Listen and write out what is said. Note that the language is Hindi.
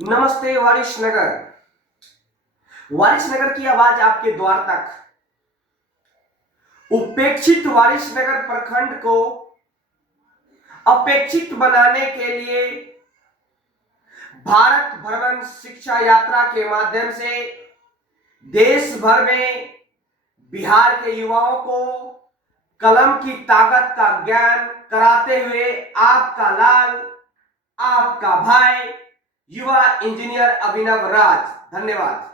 नमस्ते वारिशनगर। वारिशनगर की आवाज आपके द्वार तक। उपेक्षित वारिशनगर प्रखंड को अपेक्षित बनाने के लिए भारत भ्रमण शिक्षा यात्रा के माध्यम से देश भर में बिहार के युवाओं को कलम की ताकत का ज्ञान कराते हुए आपका लाल, आपका भाई, युवा इंजीनियर अभिनव राज। धन्यवाद।